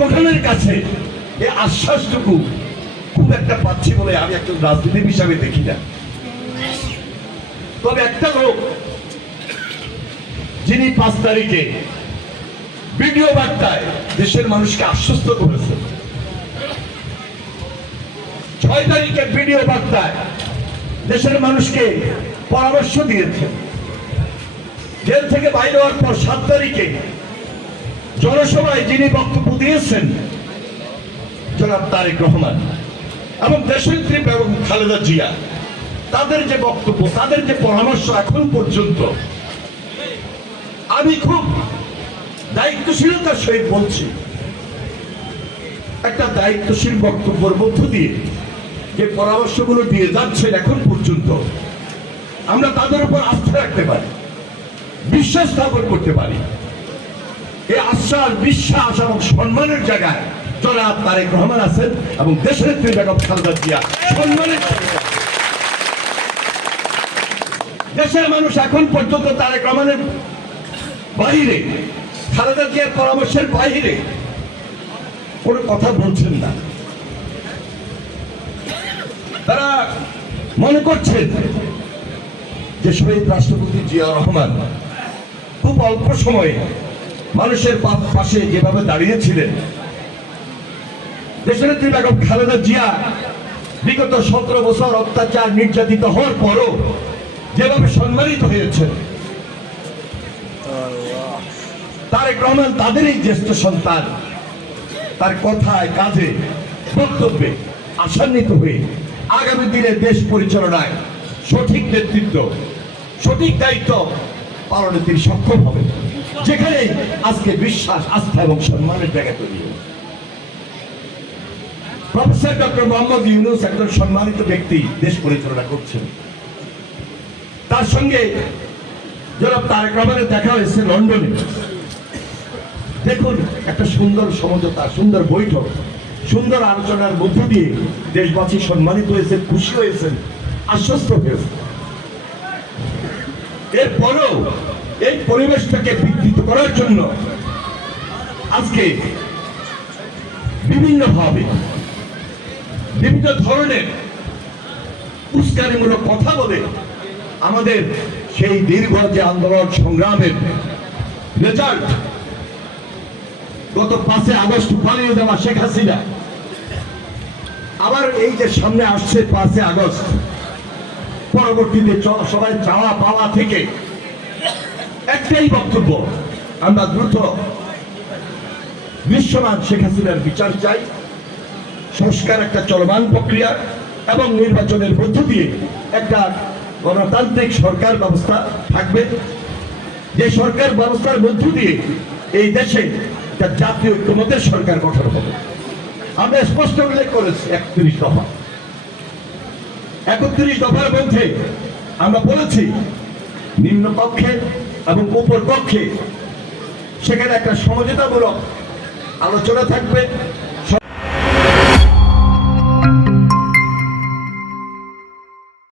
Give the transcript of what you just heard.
সংগঠনের কাছে এই আশ্বাসটুকু খুব একটা পাচ্ছি বলে আমি একটা রাজনীতির হিসাবে দেখি না। তবে একটা লোক যিনি পাঁচ তারিখে ভিডিও বার্তায় দেশের মানুষকে আশ্বস্ত করেছেন ছয় তারিখে ভিডিও বার্তায় দেশের মানুষকে পরামর্শ দিয়েছেন জেল থেকে বাইরে হওয়ার পর সাত তারিখে জনসভায় যিনি বক্তব্য দিয়েছেন, জনাব তারেক রহমান এবং দেশনেত্রী এবং খালেদা জিয়া, তাদের যে বক্তব্য, তাদের যে পরামর্শ এখন পর্যন্ত, আমি খুব দায়িত্বশীলতার সহিত বলছি, একটা দায়িত্বশীল বক্তব্যের মধ্য দিয়ে যে পরামর্শগুলো দিয়ে যাচ্ছেন এখন পর্যন্ত, আমরা তাদের উপর আস্থা রাখতে পারি, বিশ্বাস স্থাপন করতে পারি। আশ্বাস বিশ্বাস এবং সম্মানের জায়গায় জনাব তারেক রহমান আছেন এবং দেশের নেত্রী বেগম খালেদা জিয়া, সম্মানের দেশের মানুষ এখন পর্যন্ত তারেক রহমানের বাইরে খালেদা জিয়ার পরামর্শের বাইরে কোনো কথা বলছেন না। তারা মনে যে শহীদ রাষ্ট্রপতি জিয়া রহমান খুব অল্প সময়ে মানুষের পাশে যেভাবে দাঁড়িয়েছিলেন দেশনেত্রী বেগম খালেদা জিয়া বিগত সতেরো বছর অত্যাচার নির্যাতিত হওয়ার পরও যেভাবে সম্মানিত হয়েছেন, তারেক রহমান তাদেরই জ্যেষ্ঠ সন্তান, তার কথায় কাজে বক্তব্যে আশান্বিত হয়ে আগামী দিনে দেশ পরিচালনায় সঠিক নেতৃত্ব, সঠিক দায়িত্ব পালনে তিনি সক্ষম হবেন। যেখানে আজকে বিশ্বাস, আস্থা এবং সম্মানের জায়গা তৈরি। প্রফেসর ডক্টর মোহাম্মদ ইউনুস একজন সম্মানিত ব্যক্তি দেশ পরিচালনা করছেন। তার সঙ্গে জনাব তারেক রহমানের দেখা হয়েছে লন্ডনে। দেখুন, একটা সুন্দর সমঝোতা, সুন্দর বৈঠক, সুন্দর আলোচনার মধ্য দিয়ে দেশবাসী সম্মানিত হয়েছে, খুশি হয়েছেন, আশ্বস্ত হয়েছে এরপরেও এই পরিবেশটাকে বিকৃত করার জন্য আজকে বিভিন্নভাবে বিভিন্ন ধরনের উস্কানিমূলক কথা বলে আমাদের সেই দীর্ঘ যে আন্দোলন সংগ্রামের রেজাল্ট গত পাঁচে আগস্ট পালিয়ে যাওয়া শেখ হাসিনা, আবার এই যে সামনে আসছে পাঁচে আগস্ট, পরবর্তীতে সবাই চাওয়া পাওয়া থেকে একটাই বক্তব্য, আমরা দ্রুত বিশ্বমান শেখ হাসিনার বিচার চাই, সংস্কার একটা চলমান প্রক্রিয়া এবং নির্বাচনের মধ্য দিয়ে একটা গণতান্ত্রিক সরকার ব্যবস্থা থাকবে। যে সরকার ব্যবস্থার মধ্য দিয়ে এই দেশে জাতীয় ঐক্যমতের সরকার গঠন হবে। আমরা স্পষ্ট উল্লেখ করেছি, একত্রিশ দফা। একত্রিশ দফার মধ্যে আমরা বলেছি নিম্ন কক্ষে এবং উপর পক্ষে সেখানে একটা সমঝোতামূলক আলোচনা থাকবে।